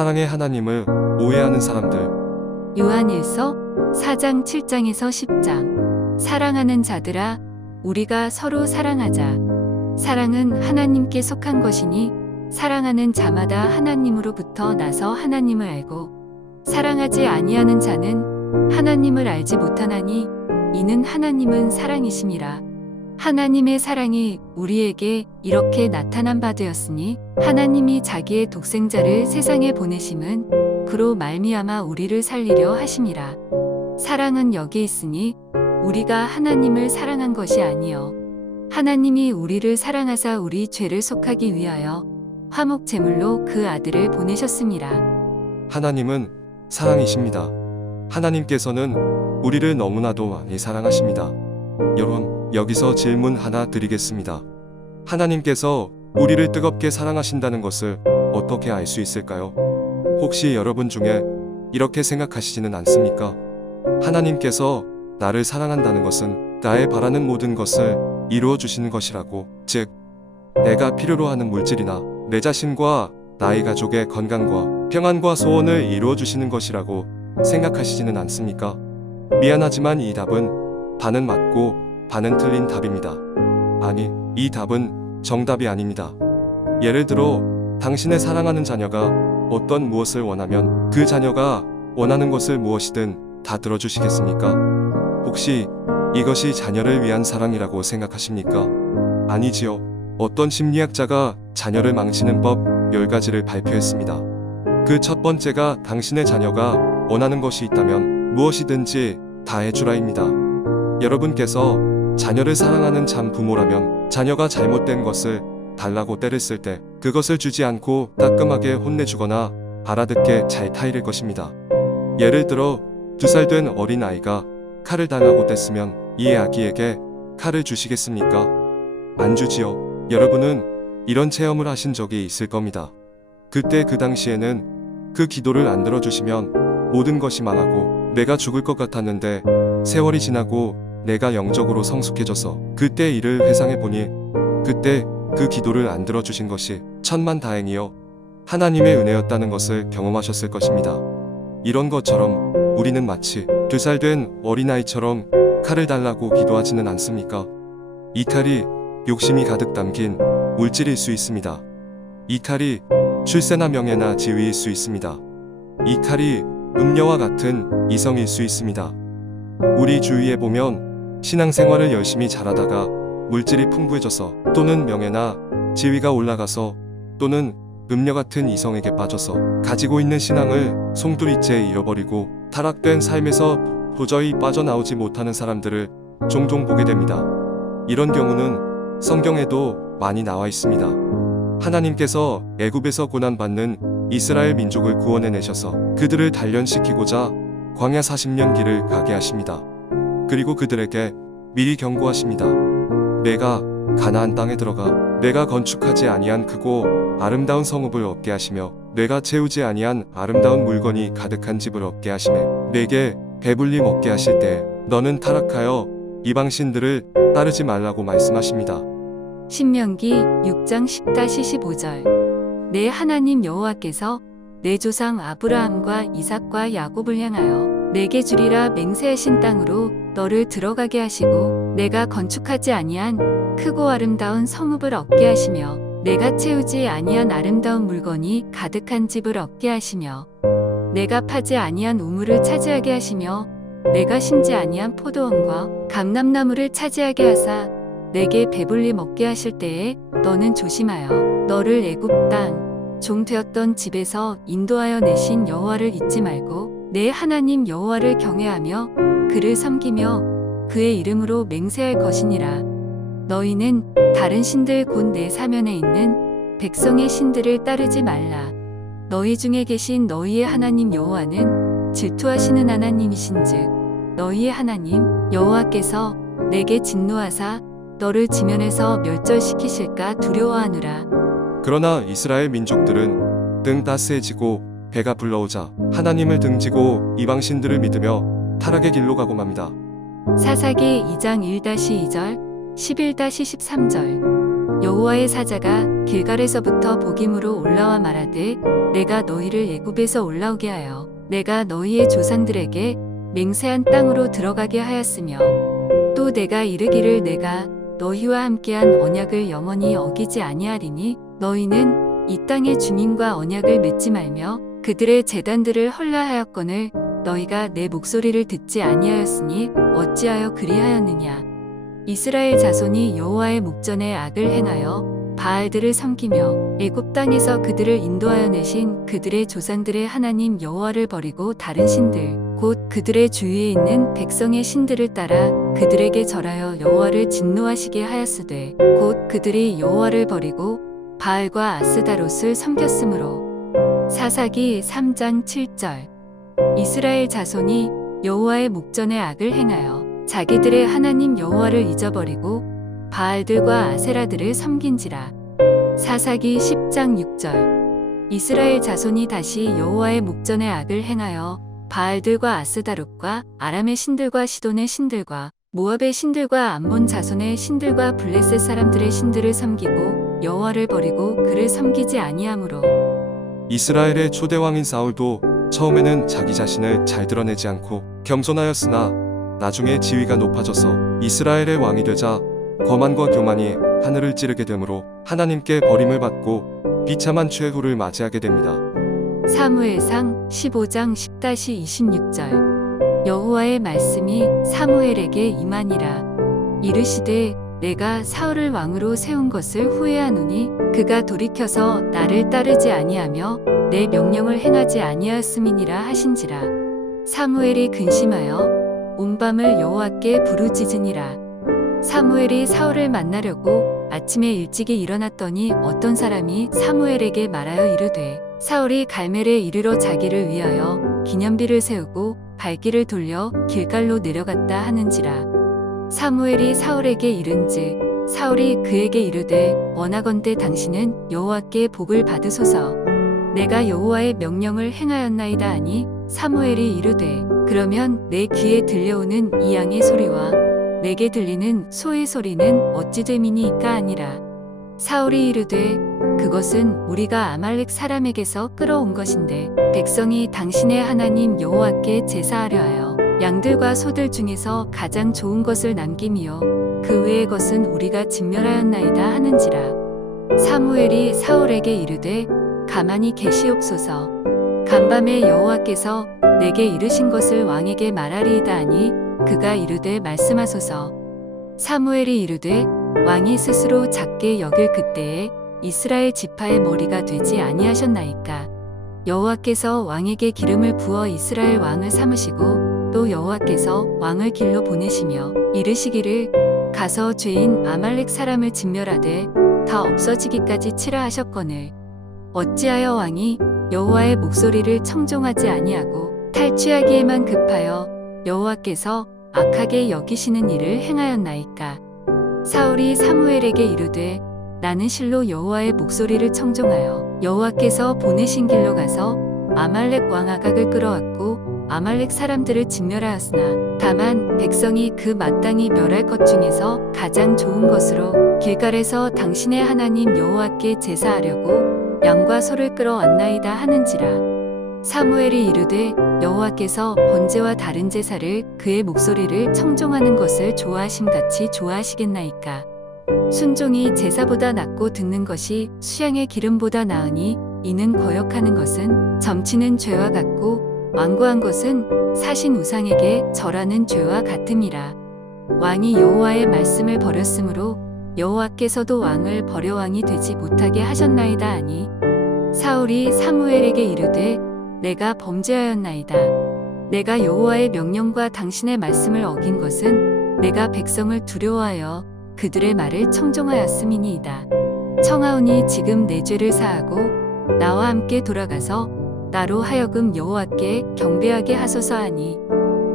사랑의 하나님을 오해하는 사람들. 요한일서 4장 7장에서 10장. 사랑하는 자들아, 우리가 서로 사랑하자. 사랑은 하나님께 속한 것이니 사랑하는 자마다 하나님으로부터 나서 하나님을 알고 사랑하지 아니하는 자는 하나님을 알지 못하나니 이는 하나님은 사랑이심이라. 하나님의 사랑이 우리에게 이렇게 나타난 바 되었으니 하나님이 자기의 독생자를 세상에 보내심은 그로 말미암아 우리를 살리려 하심이라. 사랑은 여기 있으니 우리가 하나님을 사랑한 것이 아니요 하나님이 우리를 사랑하사 우리 죄를 속하기 위하여 화목 제물로 그 아들을 보내셨습니다. 하나님은 사랑이십니다. 하나님께서는 우리를 너무나도 많이 사랑하십니다. 여러분, 여기서 질문 하나 드리겠습니다. 하나님께서 우리를 뜨겁게 사랑하신다는 것을 어떻게 알 수 있을까요? 혹시 여러분 중에 이렇게 생각하시지는 않습니까? 하나님께서 나를 사랑한다는 것은 나의 바라는 모든 것을 이루어 주시는 것이라고, 즉 내가 필요로 하는 물질이나 내 자신과 나의 가족의 건강과 평안과 소원을 이루어 주시는 것이라고 생각하시지는 않습니까? 미안하지만 이 답은 반은 맞고 반은 틀린 답입니다. 아니, 이 답은 정답이 아닙니다. 예를 들어 당신의 사랑하는 자녀가 어떤 무엇을 원하면 그 자녀가 원하는 것을 무엇이든 다 들어주시겠습니까? 혹시 이것이 자녀를 위한 사랑이라고 생각하십니까? 아니지요. 어떤 심리학자가 자녀를 망치는 법 10가지를 발표했습니다. 그 첫 번째가 당신의 자녀가 원하는 것이 있다면 무엇이든지 다 해주라입니다. 여러분께서 자녀를 사랑하는 참 부모라면 자녀가 잘못된 것을 달라고 때를 쓸 때 그것을 주지 않고 따끔하게 혼내주거나 알아듣게 잘 타이를 것입니다. 예를 들어 2살 된 어린 아이가 칼을 달라고 뗐으면 이 아기에게 칼을 주시겠습니까? 안 주지요. 여러분은 이런 체험을 하신 적이 있을 겁니다. 그때 그 당시에는 그 기도를 안 들어주시면 모든 것이 망하고 내가 죽을 것 같았는데 세월이 지나고 내가 영적으로 성숙해져서 그때 일을 회상해보니 그때 그 기도를 안 들어주신 것이 천만다행이요 하나님의 은혜였다는 것을 경험하셨을 것입니다. 이런 것처럼 우리는 마치 2살 된 어린아이처럼 칼을 달라고 기도하지는 않습니까? 이 칼이 욕심이 가득 담긴 물질일 수 있습니다. 이 칼이 출세나 명예나 지위일 수 있습니다. 이 칼이 음녀와 같은 이성일 수 있습니다. 우리 주위에 보면 신앙생활을 열심히 잘하다가 물질이 풍부해져서 또는 명예나 지위가 올라가서 또는 음녀 같은 이성에게 빠져서 가지고 있는 신앙을 송두리째 잃어버리고 타락된 삶에서 도저히 빠져나오지 못하는 사람들을 종종 보게 됩니다. 이런 경우는 성경에도 많이 나와 있습니다. 하나님께서 애굽에서 고난받는 이스라엘 민족을 구원해내셔서 그들을 단련시키고자 광야 40년 길을 가게 하십니다. 그리고 그들에게 미리 경고하십니다. 내가 가나안 땅에 들어가 내가 건축하지 아니한 크고 아름다운 성읍을 얻게 하시며 내가 채우지 아니한 아름다운 물건이 가득한 집을 얻게 하시매 내게 배불리 먹게 하실 때 너는 타락하여 이방신들을 따르지 말라고 말씀하십니다. 신명기 6장 10-15절. 내 하나님 여호와께서 내 조상 아브라함과 이삭과 야곱을 향하여 내게 주리라 맹세하신 땅으로 너를 들어가게 하시고 내가 건축하지 아니한 크고 아름다운 성읍을 얻게 하시며 내가 채우지 아니한 아름다운 물건이 가득한 집을 얻게 하시며 내가 파지 아니한 우물을 차지하게 하시며 내가 심지 아니한 포도원과 감람나무를 차지하게 하사 내게 배불리 먹게 하실 때에 너는 조심하여 너를 애굽 땅 종 되었던 집에서 인도하여 내신 여호와를 잊지 말고 내 하나님 여호와를 경외하며 그를 섬기며 그의 이름으로 맹세할 것이니라. 너희는 다른 신들 곧 내 사면에 있는 백성의 신들을 따르지 말라. 너희 중에 계신 너희의 하나님 여호와는 질투하시는 하나님이신즉 너희의 하나님 여호와께서 내게 진노하사 너를 지면에서 멸절시키실까 두려워하느라. 그러나 이스라엘 민족들은 등 따스해지고 배가 불러오자 하나님을 등지고 이방신들을 믿으며 타락의 길로 가고 맙니다. 사사기 2장 1-2절 11-13절. 여호와의 사자가 길갈에서부터 복임으로 올라와 말하되 내가 너희를 애굽에서 올라오게 하여 내가 너희의 조상들에게 맹세한 땅으로 들어가게 하였으며 또 내가 이르기를 내가 너희와 함께한 언약을 영원히 어기지 아니하리니 너희는 이 땅의 주민과 언약을 맺지 말며 그들의 제단들을 헐라하였거늘 너희가 내 목소리를 듣지 아니하였으니 어찌하여 그리하였느냐. 이스라엘 자손이 여호와의 목전에 악을 행하여 바알들을 섬기며 애굽 땅에서 그들을 인도하여 내신 그들의 조상들의 하나님 여호와를 버리고 다른 신들 곧 그들의 주위에 있는 백성의 신들을 따라 그들에게 절하여 여호와를 진노하시게 하였으되 곧 그들이 여호와를 버리고 바알과 아스다롯을 섬겼으므로. 사사기 3장 7절. 이스라엘 자손이 여호와의 목전에 악을 행하여 자기들의 하나님 여호와를 잊어버리고 바알들과 아세라들을 섬긴지라. 사사기 10장 6절. 이스라엘 자손이 다시 여호와의 목전에 악을 행하여 바알들과 아스다롯과 아람의 신들과 시돈의 신들과 모압의 신들과 암몬 자손의 신들과 블레셋 사람들의 신들을 섬기고 여호와를 버리고 그를 섬기지 아니하므로. 이스라엘의 초대 왕인 사울도 처음에는 자기 자신을 잘 드러내지 않고 겸손하였으나 나중에 지위가 높아져서 이스라엘의 왕이 되자 거만과 교만이 하늘을 찌르게 되므로 하나님께 버림을 받고 비참한 최후를 맞이하게 됩니다. 사무엘상 15장 10-26절. 여호와의 말씀이 사무엘에게 임하니라. 이르시되 내가 사울을 왕으로 세운 것을 후회하노니 그가 돌이켜서 나를 따르지 아니하며 내 명령을 행하지 아니하였음이니라 하신지라. 사무엘이 근심하여 온 밤을 여호와께 부르짖으니라. 사무엘이 사울을 만나려고 아침에 일찍이 일어났더니 어떤 사람이 사무엘에게 말하여 이르되 사울이 갈멜에 이르러 자기를 위하여 기념비를 세우고 발길을 돌려 길갈로 내려갔다 하는지라. 사무엘이 사울에게 이른즉 사울이 그에게 이르되 원하건대 당신은 여호와께 복을 받으소서. 내가 여호와의 명령을 행하였나이다 하니 사무엘이 이르되 그러면 내 귀에 들려오는 이 양의 소리와 내게 들리는 소의 소리는 어찌 됨이니이까 하니라. 사울이 이르되 그것은 우리가 아말렉 사람에게서 끌어온 것인데 백성이 당신의 하나님 여호와께 제사하려 하여 양들과 소들 중에서 가장 좋은 것을 남김이요 그 외의 것은 우리가 진멸하였나이다 하는지라. 사무엘이 사울에게 이르되 가만히 계시옵소서. 간밤에 여호와께서 내게 이르신 것을 왕에게 말하리이다 하니 그가 이르되 말씀하소서. 사무엘이 이르되 왕이 스스로 작게 여길 그때에 이스라엘 지파의 머리가 되지 아니하셨나이까. 여호와께서 왕에게 기름을 부어 이스라엘 왕을 삼으시고 또 여호와께서 왕을 길로 보내시며 이르시기를 가서 죄인 아말렉 사람을 진멸하되 다 없어지기까지 치라 하셨거늘 어찌하여 왕이 여호와의 목소리를 청종하지 아니하고 탈취하기에만 급하여 여호와께서 악하게 여기시는 일을 행하였나이까. 사울이 사무엘에게 이르되 나는 실로 여호와의 목소리를 청종하여 여호와께서 보내신 길로 가서 아말렉 왕 아각을 끌어왔고 아말렉 사람들을 진멸하였으나 다만 백성이 그 마땅히 멸할 것 중에서 가장 좋은 것으로 길갈에서 당신의 하나님 여호와께 제사하려고 양과 소를 끌어왔나이다 하는지라. 사무엘이 이르되 여호와께서 번제와 다른 제사를 그의 목소리를 청종하는 것을 좋아하심같이 좋아하시겠나이까. 순종이 제사보다 낫고 듣는 것이 수양의 기름보다 나으니 이는 거역하는 것은 점치는 죄와 같고 완고한 것은 사신 우상에게 절하는 죄와 같음이라. 왕이 여호와의 말씀을 버렸으므로 여호와께서도 왕을 버려 왕이 되지 못하게 하셨나이다 하니 사울이 사무엘에게 이르되 내가 범죄하였나이다. 내가 여호와의 명령과 당신의 말씀을 어긴 것은 내가 백성을 두려워하여 그들의 말을 청종하였음이니이다. 청하오니 지금 내 죄를 사하고 나와 함께 돌아가서 나로 하여금 여호와께 경배하게 하소서 하니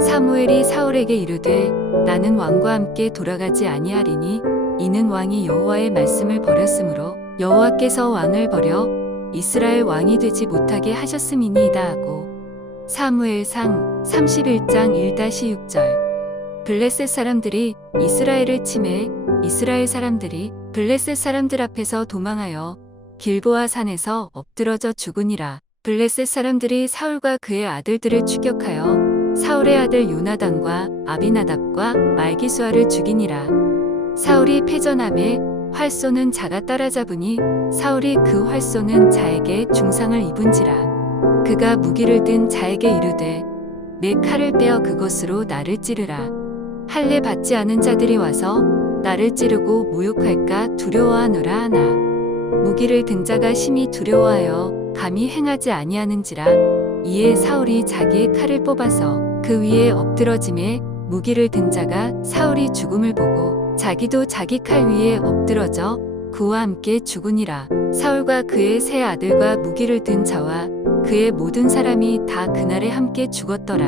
사무엘이 사울에게 이르되 나는 왕과 함께 돌아가지 아니하리니 이는 왕이 여호와의 말씀을 버렸으므로 여호와께서 왕을 버려 이스라엘 왕이 되지 못하게 하셨음이니이다 하고. 사무엘상 31장 1-6절. 블레셋 사람들이 이스라엘을 침해 이스라엘 사람들이 블레셋 사람들 앞에서 도망하여 길보아 산에서 엎드러져 죽으니라. 블레셋 사람들이 사울과 그의 아들들을 추격하여 사울의 아들 요나단과 아비나답과 말기수아를 죽이니라. 사울이 패전함에 활 쏘는 자가 따라잡으니 사울이 그 활 쏘는 자에게 중상을 입은지라. 그가 무기를 든 자에게 이르되 내 칼을 빼어 그것으로 나를 찌르라. 할례 받지 않은 자들이 와서 나를 찌르고 모욕할까 두려워하노라 하나. 무기를 든 자가 심히 두려워하여 감히 행하지 아니하는지라. 이에 사울이 자기의 칼을 뽑아서 그 위에 엎드러짐에 무기를 든 자가 사울이 죽음을 보고 자기도 자기 칼 위에 엎드러져 그와 함께 죽으니라. 사울과 그의 세 아들과 무기를 든 자와 그의 모든 사람이 다 그날에 함께 죽었더라.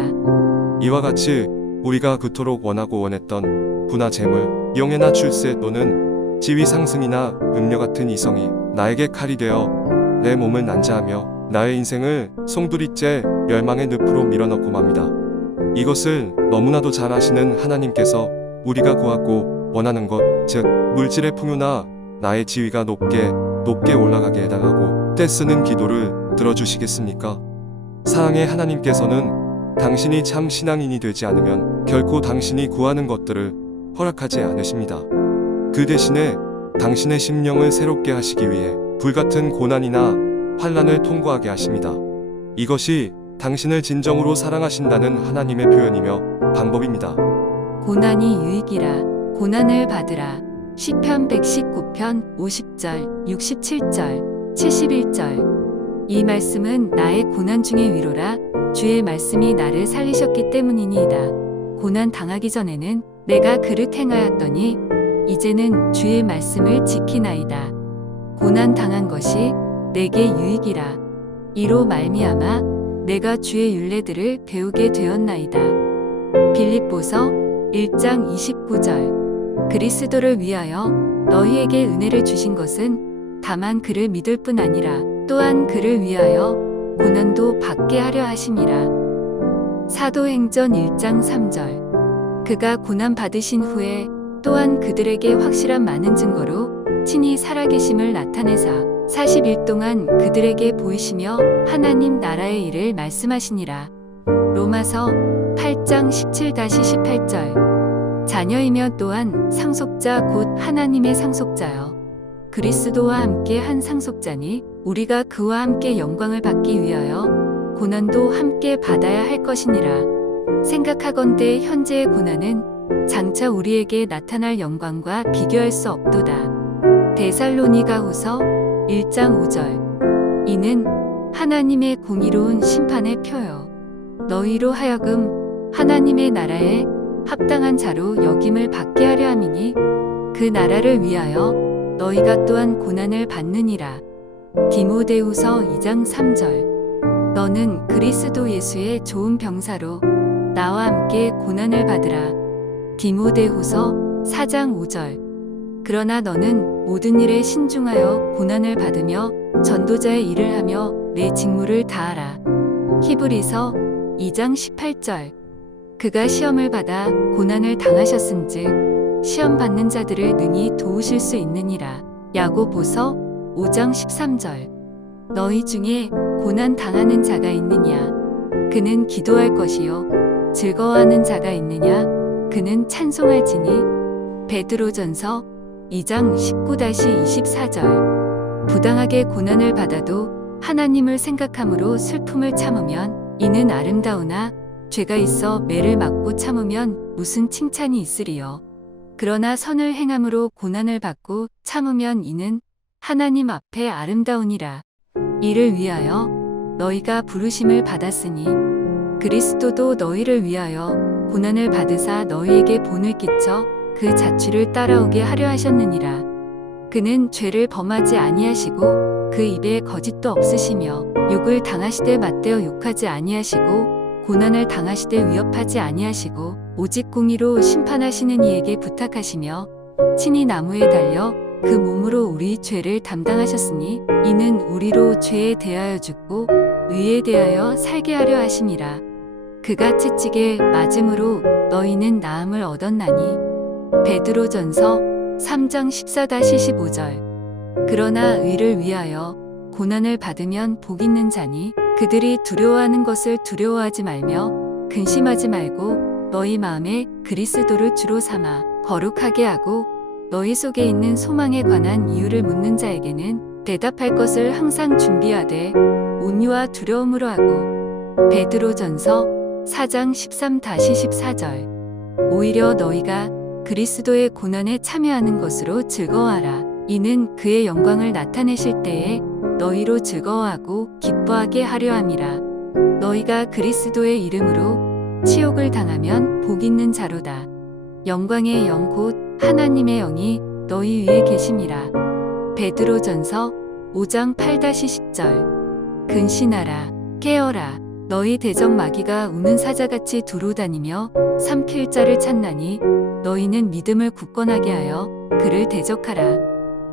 이와 같이 우리가 그토록 원하고 원했던 부나 재물, 영예나 출세 또는 지위 상승이나 음료 같은 이성이 나에게 칼이 되어 내 몸을 난자하며 나의 인생을 송두리째 멸망의 늪으로 밀어넣고 맙니다. 이것을 너무나도 잘 아시는 하나님께서 우리가 구하고 원하는 것, 즉 물질의 풍요나 나의 지위가 높게 올라가게 해달라고 떼쓰는 기도를 들어주시겠습니까? 사랑의 하나님께서는 당신이 참 신앙인이 되지 않으면 결코 당신이 구하는 것들을 허락하지 않으십니다. 그 대신에 당신의 심령을 새롭게 하시기 위해 불같은 고난이나 환난을 통과하게 하십니다. 이것이 당신을 진정으로 사랑하신다는 하나님의 표현이며 방법입니다. 고난이 유익이라. 고난을 받으라. 시편 119편 50절, 67절, 71절. 이 말씀은 나의 고난 중의 위로라. 주의 말씀이 나를 살리셨기 때문이니이다. 고난 당하기 전에는 내가 그릇 행하였더니 이제는 주의 말씀을 지키나이다. 고난 당한 것이 내게 유익이라. 이로 말미암아 내가 주의 율례들을 배우게 되었나이다. 빌립보서 1장 29절. 그리스도를 위하여 너희에게 은혜를 주신 것은 다만 그를 믿을 뿐 아니라 또한 그를 위하여 고난도 받게 하려 하심이라. 사도행전 1장 3절. 그가 고난 받으신 후에 또한 그들에게 확실한 많은 증거로 친히 살아계심을 나타내사 40일 동안 그들에게 보이시며 하나님 나라의 일을 말씀하시니라. 로마서 8장 17-18절. 자녀이며 또한 상속자 곧 하나님의 상속자여 그리스도와 함께 한 상속자니 우리가 그와 함께 영광을 받기 위하여 고난도 함께 받아야 할 것이니라. 생각하건대 현재의 고난은 장차 우리에게 나타날 영광과 비교할 수 없도다. 데살로니가후서 1장 5절. 이는 하나님의 공의로운 심판의 표요 너희로 하여금 하나님의 나라에 합당한 자로 여김을 받게 하려 함이니 그 나라를 위하여 너희가 또한 고난을 받느니라. 디모데후서 2장 3절. 너는 그리스도 예수의 좋은 병사로 나와 함께 고난을 받으라. 디모데후서 4장 5절. 그러나 너는 모든 일에 신중하여 고난을 받으며 전도자의 일을 하며 내 직무를 다하라. 히브리서 2장 18절. 그가 시험을 받아 고난을 당하셨은즉 시험 받는 자들을 능히 도우실 수 있느니라. 야고보서 5장 13절. 너희 중에 고난 당하는 자가 있느냐? 그는 기도할 것이요. 즐거워하는 자가 있느냐? 그는 찬송할지니. 베드로전서 2장 19-24절. 부당하게 고난을 받아도 하나님을 생각함으로 슬픔을 참으면 이는 아름다우나 죄가 있어 매를 맞고 참으면 무슨 칭찬이 있으리요. 그러나 선을 행함으로 고난을 받고 참으면 이는 하나님 앞에 아름다우니라. 이를 위하여 너희가 부르심을 받았으니 그리스도도 너희를 위하여 고난을 받으사 너희에게 본을 끼쳐 그 자취를 따라오게 하려 하셨느니라. 그는 죄를 범하지 아니하시고 그 입에 거짓도 없으시며 욕을 당하시되 맞대어 욕하지 아니하시고 고난을 당하시되 위협하지 아니하시고 오직 공의로 심판하시는 이에게 부탁하시며 친히 나무에 달려 그 몸으로 우리 죄를 담당하셨으니 이는 우리로 죄에 대하여 죽고 의에 대하여 살게 하려 하심이라. 그가 채찍에 맞음으로 너희는 나음을 얻었나니. 베드로전서 3장 14-15절. 그러나 의를 위하여 고난을 받으면 복 있는 자니 그들이 두려워하는 것을 두려워하지 말며 근심하지 말고 너희 마음에 그리스도를 주로 삼아 거룩하게 하고 너희 속에 있는 소망에 관한 이유를 묻는 자에게는 대답할 것을 항상 준비하되 온유와 두려움으로 하고. 베드로전서 4장 13-14절. 오히려 너희가 그리스도의 고난에 참여하는 것으로 즐거워하라. 이는 그의 영광을 나타내실 때에 너희로 즐거워하고 기뻐하게 하려 함이라. 너희가 그리스도의 이름으로 치욕을 당하면 복 있는 자로다. 영광의 영 곧 하나님의 영이 너희 위에 계심이라. 베드로전서 5장 8-10절. 근신하라. 깨어라. 너희 대적 마귀가 우는 사자같이 두루 다니며 삼킬 자를 찾나니 너희는 믿음을 굳건하게 하여 그를 대적하라.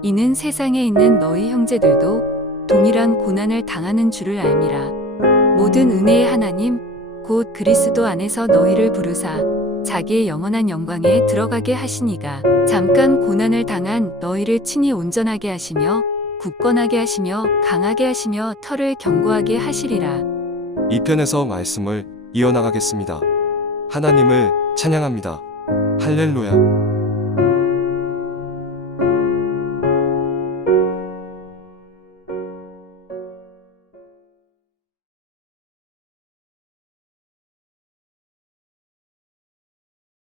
이는 세상에 있는 너희 형제들도 동일한 고난을 당하는 줄을 알미라. 모든 은혜의 하나님 곧 그리스도 안에서 너희를 부르사 자기의 영원한 영광에 들어가게 하시니가 잠깐 고난을 당한 너희를 친히 온전하게 하시며 굳건하게 하시며 강하게 하시며 털을 견고하게 하시리라. 이 편에서 말씀을 이어나가겠습니다. 하나님을 찬양합니다. 할렐루야.